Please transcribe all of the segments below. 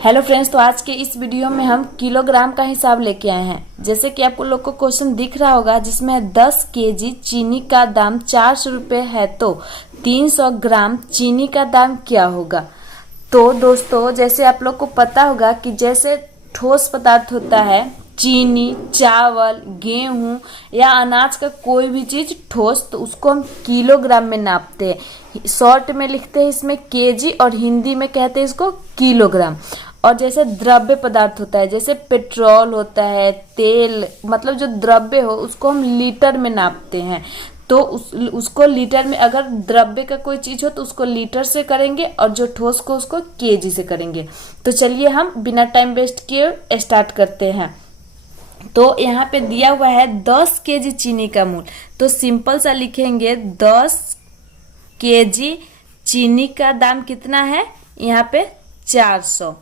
Hello friends, तो आज के इस वीडियो में हम किलोग्राम का हिसाब लेके आए हैं। जैसे कि आपको लोग को क्वेश्चन दिख रहा होगा जिसमें 10 केजी चीनी का दाम 400 रुपये है, तो 300 ग्राम चीनी का दाम क्या होगा। तो दोस्तों, जैसे आप लोग को पता होगा कि जैसे ठोस पदार्थ होता है चीनी, चावल, गेहूं या अनाज का कोई भी चीज ठोस, तो उसको हम किलोग्राम में नापते हैं। शॉर्ट में लिखते हैं इसमें केजी और हिंदी में कहते हैं इसको किलोग्राम। और जैसे द्रव्य पदार्थ होता है, जैसे पेट्रोल होता है, तेल, मतलब जो द्रव्य हो उसको हम लीटर में नापते हैं। तो उसको लीटर में, अगर द्रव्य का कोई चीज हो तो उसको लीटर से करेंगे और जो ठोस को उसको केजी से करेंगे। तो चलिए हम बिना टाइम वेस्ट किए स्टार्ट करते हैं। तो यहाँ पे दिया हुआ है 10 केजी चीनी का मूल, तो सिंपल सा लिखेंगे 10 केजी चीनी का दाम कितना है, यहाँ पे 400।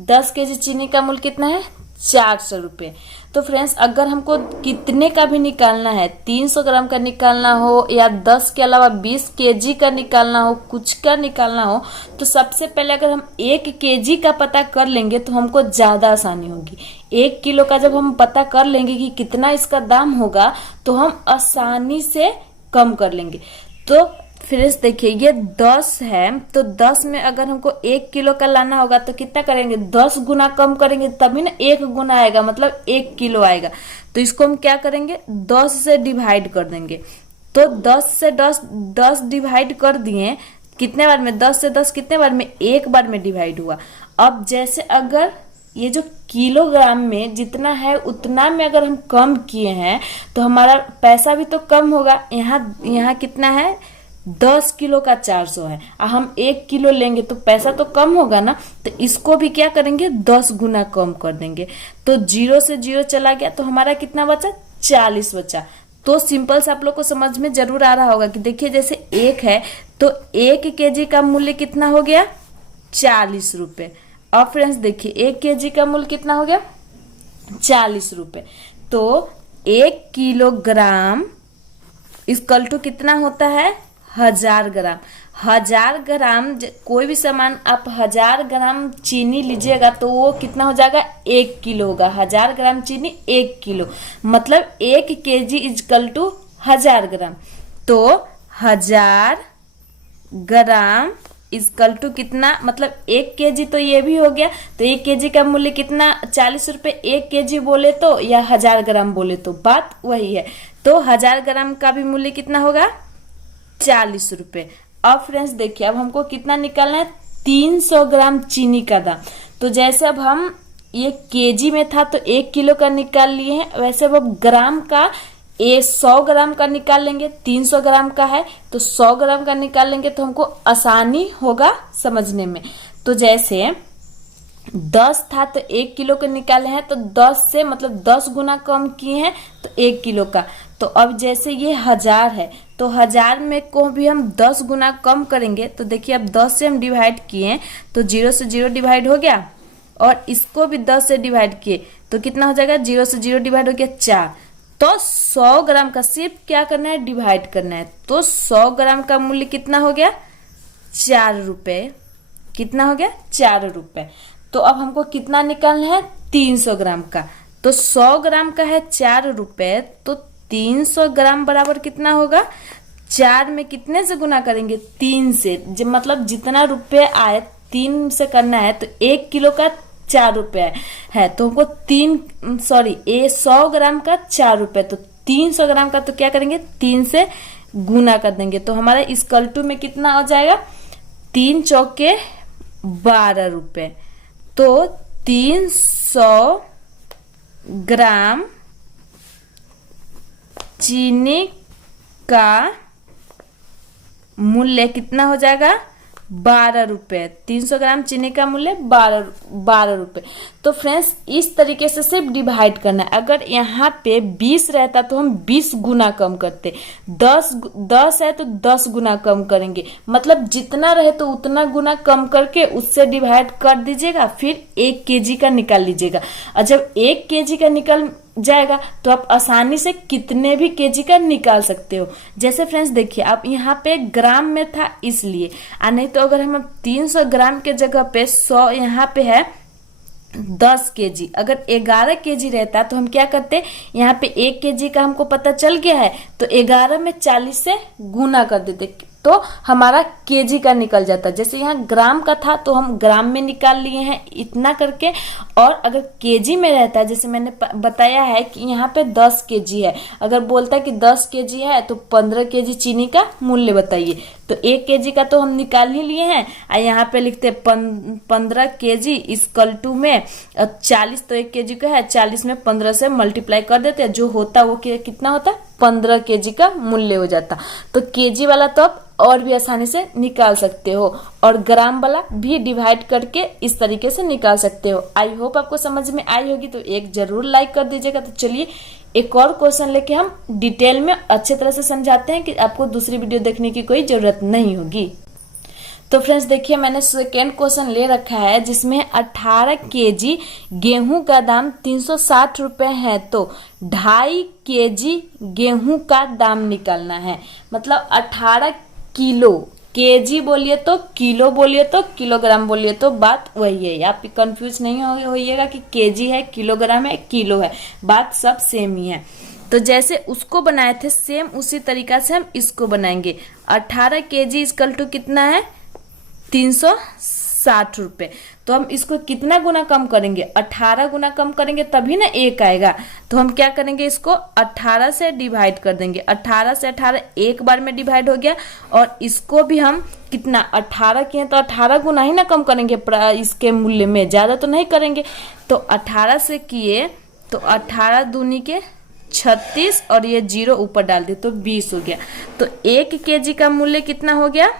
10 केजी चीनी का मूल कितना है, 400 रुपये। तो फ्रेंड्स, अगर हमको कितने का भी निकालना है, 300 ग्राम का निकालना हो या 10 के अलावा 20 केजी का निकालना हो, कुछ का निकालना हो, तो सबसे पहले अगर हम 1 केजी का पता कर लेंगे तो हमको ज़्यादा आसानी होगी। 1 किलो का जब हम पता कर लेंगे कि कितना इसका दाम होगा तो हम आसानी से कम कर लेंगे। तो फ्रेंड्स देखिए, ये 10 है, तो 10 में अगर हमको 1 किलो का लाना होगा तो कितना करेंगे, 10 गुना कम करेंगे तभी ना 1 गुना आएगा, मतलब 1 किलो आएगा। तो इसको हम क्या करेंगे, 10 से डिवाइड कर देंगे। तो 10 से 10 डिवाइड कर दिए, कितने बार में, 10 से 10 कितने बार में, एक बार में डिवाइड हुआ। अब जैसे अगर ये जो किलोग्राम में जितना है उतना में अगर हम कम किए हैं तो हमारा पैसा भी तो कम होगा। यहाँ कितना है, 10 किलो का 400 है, हम 1 किलो लेंगे तो पैसा तो कम होगा ना। तो इसको भी क्या करेंगे, 10 गुना कम कर देंगे। तो 0 से 0 चला गया तो हमारा कितना बचा, 40 बचा। तो सिंपल से आप लोग को समझ में जरूर आ रहा होगा कि देखिए, जैसे 1 है तो 1 केजी का मूल्य कितना हो गया, 40 रुपये। अब फ्रेंड्स देखिए, 1 केजी का मूल्य कितना हो गया, 40 रुपये। तो 1 किलोग्राम इक्वल टू कितना होता है, 1000 ग्राम। 1000 ग्राम कोई भी सामान आप 1000 ग्राम चीनी लीजिएगा तो वो कितना हो जाएगा, 1 किलो होगा। 1000 ग्राम चीनी 1 किलो, मतलब 1 केजी इक्वल टू 1000 ग्राम। तो 1000 ग्राम इक्वल टू कितना, मतलब 1 केजी, तो ये भी हो गया। तो 1 केजी का मूल्य कितना, 40 रुपये। 1 केजी बोले तो या 1000 ग्राम बोले तो बात वही है। तो 1000 ग्राम का भी मूल्य कितना होगा, 40 रुपये। अब फ्रेंड्स देखिए, अब हमको कितना निकालना है, 300 ग्राम चीनी का दाम। तो जैसे अब हम ये केजी में था तो 1 किलो का निकाल लिए हैं, वैसे अब ग्राम का 100 ग्राम का निकाल लेंगे। 300 ग्राम का है तो 100 ग्राम का निकाल लेंगे तो हमको आसानी होगा समझने में। तो जैसे 10 था तो 1 किलो का निकाले हैं, तो 10 से मतलब 10 गुना कम किए हैं तो 1 किलो का। तो अब जैसे ये 1000 है तो 1000 में को भी हम 10 गुना कम करेंगे। तो देखिए, अब 10 से हम डिवाइड किए तो 0 से 0 डिवाइड हो गया, और इसको भी 10 से डिवाइड किए तो कितना हो जाएगा, 0 से 0 डिवाइड हो गया 4। तो 100 ग्राम का सिर्फ क्या करना है, डिवाइड करना है। तो 100 ग्राम का मूल्य कितना हो गया, 4 रुपये। कितना हो गया, 4 रुपये। तो अब हमको कितना निकालना है, 300 ग्राम का। तो 100 ग्राम का है 4 रुपये, तो 300 ग्राम बराबर कितना होगा, 4 में कितने से गुना करेंगे, 3 से। मतलब जितना रुपये आए 3 से करना है, तो 1 किलो का 4 रुपये है तो हमको 100 ग्राम का 4 रुपये, तो 300 ग्राम का तो क्या करेंगे, 3 से गुना कर देंगे। तो हमारा इस कल्टू में कितना हो जाएगा, 3 चौके 12 रुपये। तो 300 ग्राम चीनी का मूल्य कितना हो जाएगा, 12 रुपये। 300 ग्राम चीनी का मूल्य 12 रुपये। तो फ्रेंड्स, इस तरीके से सिर्फ डिवाइड करना है। अगर यहाँ पे 20 रहता तो हम 20 गुना कम करते, 10 है तो 10 गुना कम करेंगे। मतलब जितना रहे तो उतना गुना कम करके उससे डिवाइड कर दीजिएगा, फिर 1 केजी का निकाल लीजिएगा। और जब 1 केजी का जाएगा, तो आप आसानी से कितने भी केजी का निकाल सकते हो। जैसे फ्रेंड्स देखिए, आप यहाँ पे ग्राम में था इसलिए, नहीं तो अगर हम 300 ग्राम के जगह पे 100 यहाँ पे है 10 केजी, अगर 11 केजी रहता तो हम क्या करते, यहाँ पे 1 केजी का हमको पता चल गया है तो 11 में 40 से गुना कर देते, तो हमारा केजी का निकल जाता। जैसे यहाँ ग्राम का था तो हम ग्राम में निकाल लिए हैं इतना करके, और अगर केजी में रहता है, जैसे मैंने बताया है कि यहाँ पे 10 केजी है, अगर बोलता है कि 10 केजी है तो 15 केजी चीनी का मूल्य बताइए, तो 1 केजी का तो हम निकाल ही लिए हैं, और यहाँ पे लिखते 15 केजी इक्वल टू में 40, तो 1 केजी का है, 40 में 15 से मल्टीप्लाई कर देते हैं, जो होता वो कितना होता, 15 केजी का मूल्य हो जाता। तो केजी वाला तो आप और भी आसानी से निकाल सकते हो, और ग्राम वाला भी डिवाइड करके इस तरीके से निकाल सकते हो। आई होप आपको समझ में आई होगी, तो एक जरूर लाइक कर दीजिएगा। तो चलिए एक और क्वेश्चन लेके हम डिटेल में अच्छे तरह से समझाते हैं कि आपको दूसरी वीडियो देखने की कोई जरूरत नहीं होगी। तो फ्रेंड्स देखिए, मैंने सेकेंड क्वेश्चन ले रखा है जिसमें 18 केजी गेहूं का दाम 360 रुपए है, तो 2.5 केजी गेहूं का दाम निकालना है। मतलब 18 किलो, केजी बोलिए तो किलो, बोलिए तो किलोग्राम, बोलिए तो बात वही है। आप कंफ्यूज नहीं होइएगा कि केजी है, किलोग्राम है, किलो है, बात सब सेम ही है। तो जैसे उसको बनाए थे सेम उसी तरीका से हम इसको बनाएंगे। 18 केजी इक्वल टू कितना है, 360 रुपए। तो हम इसको कितना गुना कम करेंगे, 18 गुना कम करेंगे तभी ना 1 आएगा। तो हम क्या करेंगे, इसको 18 से डिवाइड कर देंगे। 18 से 18 एक बार में डिवाइड हो गया, और इसको भी हम कितना 18 किए तो 18 गुना ही ना कम करेंगे इसके मूल्य में, ज्यादा तो नहीं करेंगे। तो 18 से किए तो 18 दूनी के 36, और ये 0 ऊपर डाल दे तो 20 हो गया। तो 1 केजी का मूल्य कितना हो गया,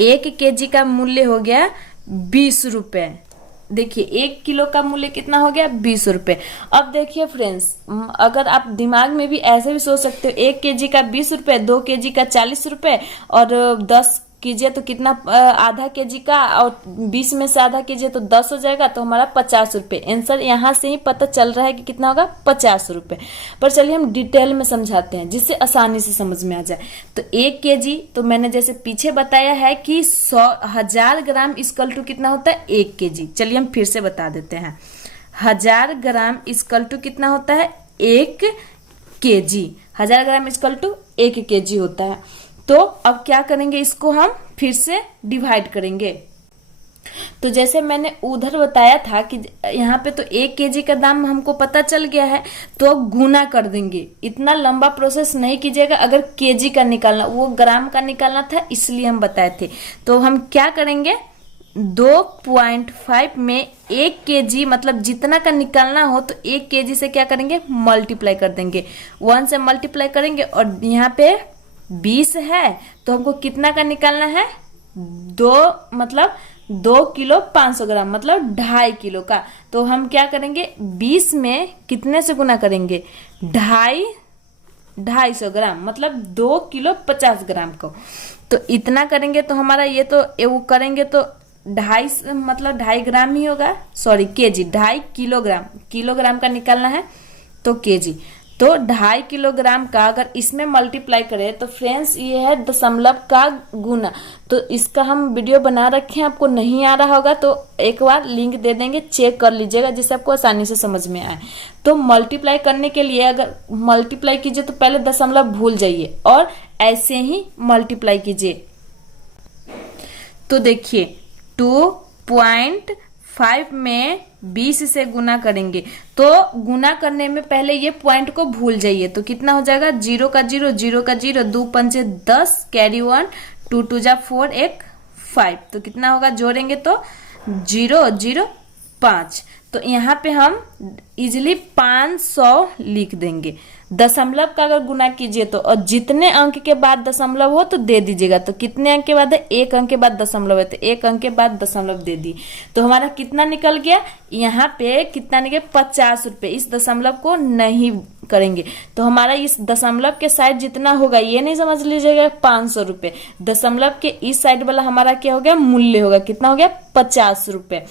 1 केजी का मूल्य हो गया 20 रुपए। देखिए 1 किलो का मूल्य कितना हो गया, 20 रुपए। अब देखिए फ्रेंड्स, अगर आप दिमाग में भी ऐसे भी सोच सकते हो, 1 केजी का 20 रुपए, 2 केजी का 40 रुपए, और 10 कीजिए तो कितना, आधा केजी का, और 20 में से आधा कीजिए तो 10 हो जाएगा, तो हमारा 50 रुपए। आंसर यहाँ से ही पता चल रहा है कि कितना होगा, 50 रुपए। पर चलिए हम डिटेल में समझाते हैं जिससे आसानी से समझ में आ जाए। तो 1 केजी, तो मैंने जैसे पीछे बताया है कि 1000 ग्राम इक्वल टू कितना होता है, 1 केजी। चलिए हम फिर से बता देते हैं, 1000 ग्राम इक्वल टू कितना होता है, 1 KG. 1000 gram equal to 1 KG होता है। तो अब क्या करेंगे, इसको हम फिर से डिवाइड करेंगे। तो जैसे मैंने उधर बताया था कि यहाँ पे तो 1 केजी का दाम हमको पता चल गया है, तो अब गुना कर देंगे। इतना लंबा प्रोसेस नहीं कीजिएगा, अगर केजी का निकालना, वो ग्राम का निकालना था इसलिए हम बताए थे। तो हम क्या करेंगे, 2.5 में 1 केजी, मतलब जितना का निकालना हो तो 1 केजी से क्या करेंगे, मल्टीप्लाई कर देंगे। 1 से मल्टीप्लाई करेंगे, और यहाँ पे 20 है तो हमको कितना का निकालना है, 2 किलो 500 ग्राम, मतलब 2.5 किलो का। तो हम क्या करेंगे, 20 में कितने से गुना करेंगे, 250 ग्राम, मतलब 2 किलो 50 ग्राम को। तो इतना करेंगे तो हमारा ये तो वो करेंगे तो 2.5 मतलब 2.5 ग्राम ही होगा, सॉरी केजी, 2.5 किलोग्राम, किलोग्राम का निकालना है तो केजी। तो 2.5 किलोग्राम का अगर इसमें मल्टीप्लाई करें तो फ्रेंड्स ये है दशमलव का गुना। तो इसका हम वीडियो बना रखे हैं, आपको नहीं आ रहा होगा तो एक बार लिंक दे देंगे, चेक कर लीजिएगा जिससे आपको आसानी से समझ में आए। तो मल्टीप्लाई करने के लिए अगर मल्टीप्लाई कीजिए तो पहले दशमलव भूल जाइए और ऐसे ही मल्टीप्लाई कीजिए। तो देखिए 2.5 में 20 से गुना करेंगे, तो गुना करने में पहले ये पॉइंट को भूल जाइए। तो कितना हो जाएगा, 0 का 0, 0 का 0, 2 पंचे 10, कैरी 1, 2 2 जा 4, 1 5। तो कितना होगा, जोड़ेंगे तो 0 0 5। तो यहाँ पे हम इजिली 500 लिख देंगे। दशमलव का अगर गुना कीजिए तो, और जितने अंक के बाद दशमलव हो तो दे दीजिएगा। तो कितने अंक के बाद है, 1 अंक के बाद दशमलव है तो 1 अंक के बाद दशमलव दे दी। तो हमारा कितना निकल गया, यहाँ पे कितना निकले, 50 रुपए। इस दशमलव को नहीं करेंगे तो हमारा इस दशमलव के साइड जितना होगा ये नहीं समझ लीजिएगा 500 रुपए, दशमलव के इस साइड वाला हमारा क्या हो गया, मूल्य होगा, कितना हो गया, 50 रुपए।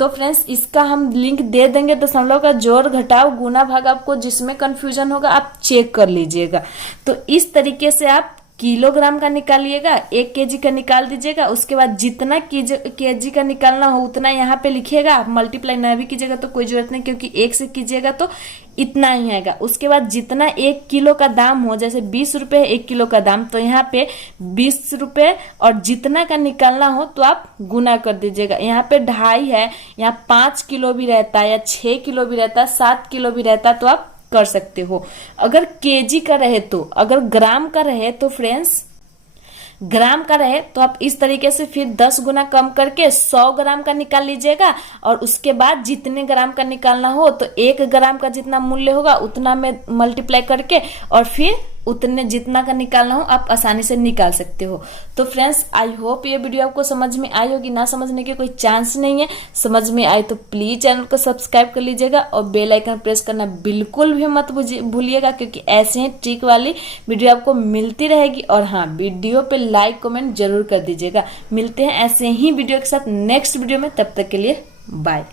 तो फ्रेंड्स इसका हम लिंक दे देंगे, दशमलव का जोड़ घटाव गुना भाग, आपको जिसमें कंफ्यूजन होगा आप चेक कर लीजिएगा। तो इस तरीके से आप किलोग्राम का निकालिएगा, 1 केजी का निकाल दीजिएगा, उसके बाद जितना केजी का निकालना हो उतना यहाँ पे लिखिएगा। आप मल्टीप्लाई ना भी कीजिएगा तो कोई जरूरत नहीं, क्योंकि 1 से कीजिएगा तो इतना ही आएगा। उसके बाद जितना 1 किलो का दाम हो, जैसे 20 रुपए 1 किलो का दाम, तो यहाँ पे 20 रुपए और जितना का निकालना हो तो आप गुना कर दीजिएगा। यहाँ पे 2.5 है, यहाँ 5 किलो भी रहता है या 6 किलो भी रहता है, 7 किलो भी रहता है, तो आप कर सकते हो। अगर केजी का रहे तो, अगर ग्राम का रहे तो फ्रेंड्स, ग्राम का रहे तो आप इस तरीके से फिर 10 गुना कम करके 100 ग्राम का निकाल लीजिएगा, और उसके बाद जितने ग्राम का निकालना हो तो 1 ग्राम का जितना मूल्य होगा उतना में मल्टीप्लाई करके और फिर उतने जितना का निकालना हो आप आसानी से निकाल सकते हो। तो फ्रेंड्स आई होप ये वीडियो आपको समझ में आई होगी, ना समझने के कोई चांस नहीं है। समझ में आए तो प्लीज चैनल को सब्सक्राइब कर लीजिएगा और बेल आइकन प्रेस करना बिल्कुल भी मत भूलिएगा, क्योंकि ऐसे ही ट्रिक वाली वीडियो आपको मिलती रहेगी। और हाँ, वीडियो पे लाइक कमेंट जरूर कर दीजिएगा। मिलते हैं ऐसे ही वीडियो के साथ नेक्स्ट वीडियो में, तब तक के लिए बाय।